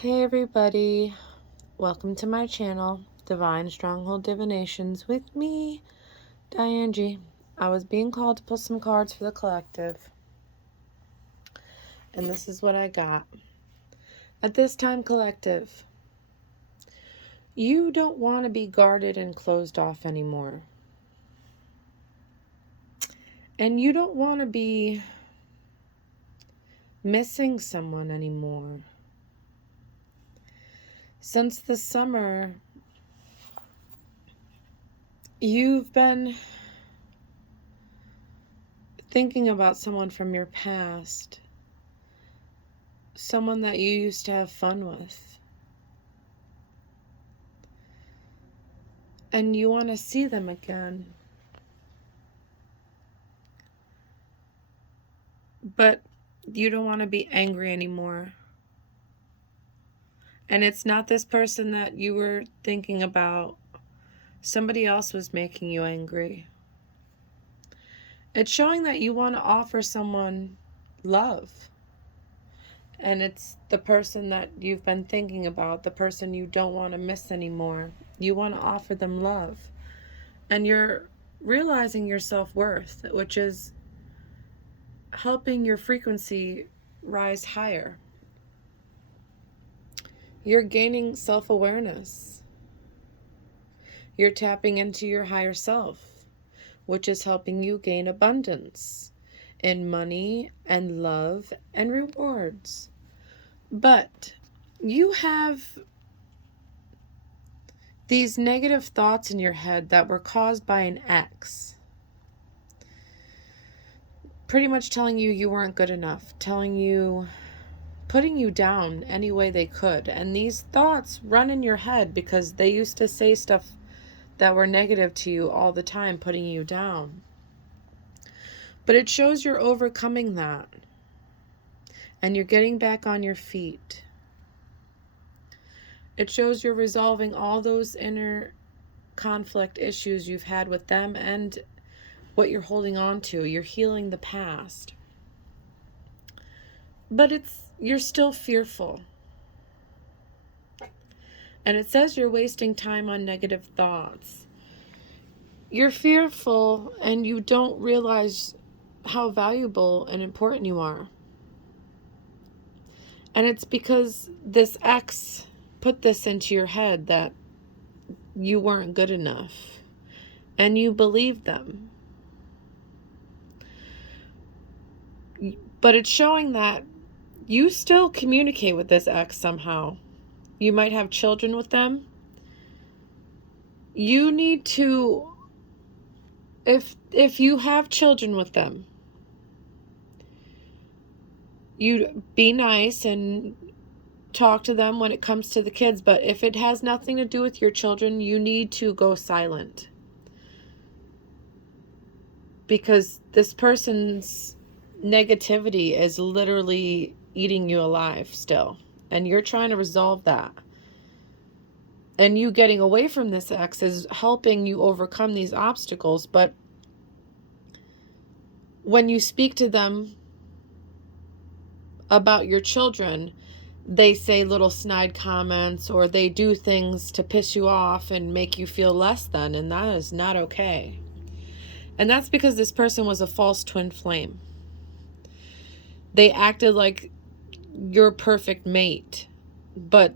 Hey everybody, welcome to my channel, Divine Stronghold Divinations with me, Diane G. I was being called to pull some cards for the collective, and this is what I got. At this time, collective, you don't want to be guarded and closed off anymore. And you don't want to be missing someone anymore. Since the summer, you've been thinking about someone from your past, someone that you used to have fun with. And you want to see them again. But you don't want to be angry anymore. And it's not this person that you were thinking about. Somebody else was making you angry. It's showing that you want to offer someone love. And it's the person that you've been thinking about, the person you don't want to miss anymore. You want to offer them love. And you're realizing your self-worth, which is helping your frequency rise higher. You're gaining self-awareness. You're tapping into your higher self, which is helping you gain abundance in money and love and rewards. But you have these negative thoughts in your head that were caused by an ex. Pretty much telling you you weren't good enough, putting you down any way they could. And these thoughts run in your head because they used to say stuff that were negative to you all the time, putting you down. But it shows you're overcoming that. And you're getting back on your feet. It shows you're resolving all those inner conflict issues you've had with them and what you're holding on to. You're healing the past. But you're still fearful. And it says you're wasting time on negative thoughts. You're fearful and you don't realize how valuable and important you are. And it's because this ex put this into your head that you weren't good enough. And you believed them. But it's showing that you still communicate with this ex somehow. You might have children with them. You need to, if you have children with them, you be nice and talk to them when it comes to the kids. But if it has nothing to do with your children, you need to go silent. Because this person's negativity is literally eating you alive still. And you're trying to resolve that. And you getting away from this ex is helping you overcome these obstacles. But when you speak to them about your children, they say little snide comments or they do things to piss you off and make you feel less than. And that is not okay. And that's because this person was a false twin flame. They acted like your perfect mate, but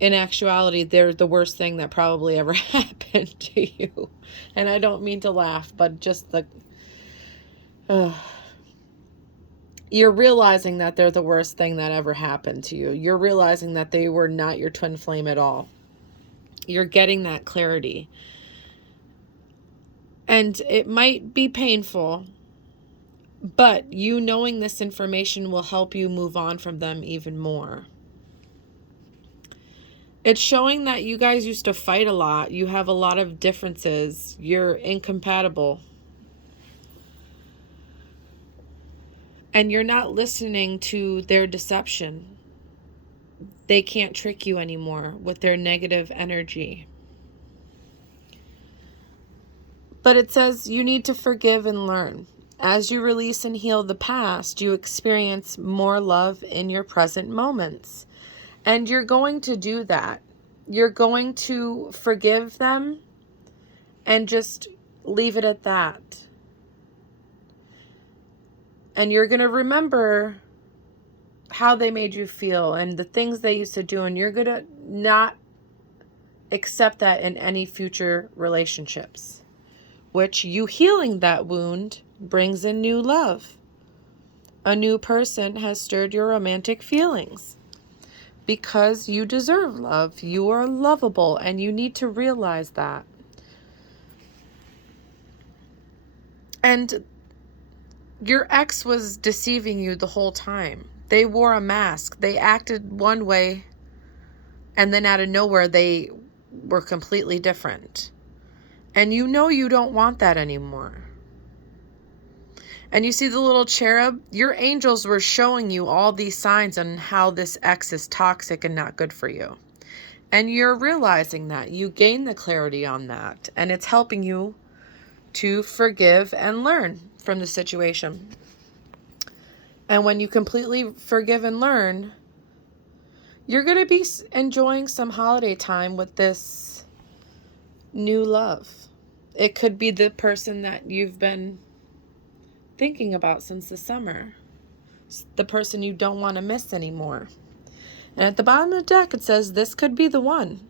in actuality, they're the worst thing that probably ever happened to you. And I don't mean to laugh, but just you're realizing that they're the worst thing that ever happened to you. You're realizing that they were not your twin flame at all. You're getting that clarity. And it might be painful, but you knowing this information will help you move on from them even more. It's showing that you guys used to fight a lot. You have a lot of differences. You're incompatible. And you're not listening to their deception. They can't trick you anymore with their negative energy. But it says you need to forgive and learn. As you release and heal the past, you experience more love in your present moments. And you're going to do that. You're going to forgive them and just leave it at that. And you're going to remember how they made you feel and the things they used to do, and you're going to not accept that in any future relationships, which you healing that wound brings in new love. A new person has stirred your romantic feelings because you deserve love. You are lovable, and you need to realize that. And your ex was deceiving you the whole time. They wore a mask. They acted one way, and then out of nowhere, they were completely different. And you know you don't want that anymore. And you see the little cherub? Your angels were showing you all these signs on how this ex is toxic and not good for you. And you're realizing that. You gain the clarity on that. And it's helping you to forgive and learn from the situation. And when you completely forgive and learn, you're going to be enjoying some holiday time with this new love. It could be the person that you've been thinking about since the summer. The person you don't want to miss anymore. And at the bottom of the deck, it says this could be the one.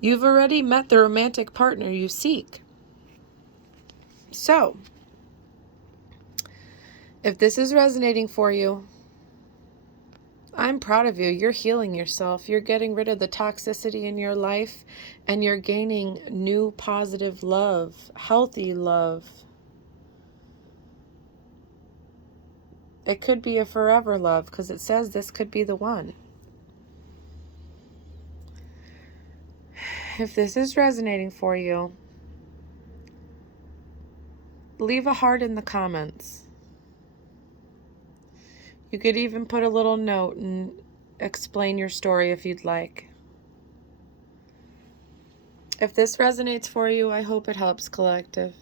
You've already met the romantic partner you seek. So, if this is resonating for you, I'm proud of you. You're healing yourself. You're getting rid of the toxicity in your life, and you're gaining new positive love, healthy love. It could be a forever love because it says this could be the one. If this is resonating for you, leave a heart in the comments. You could even put a little note and explain your story if you'd like. If this resonates for you, I hope it helps, Collective.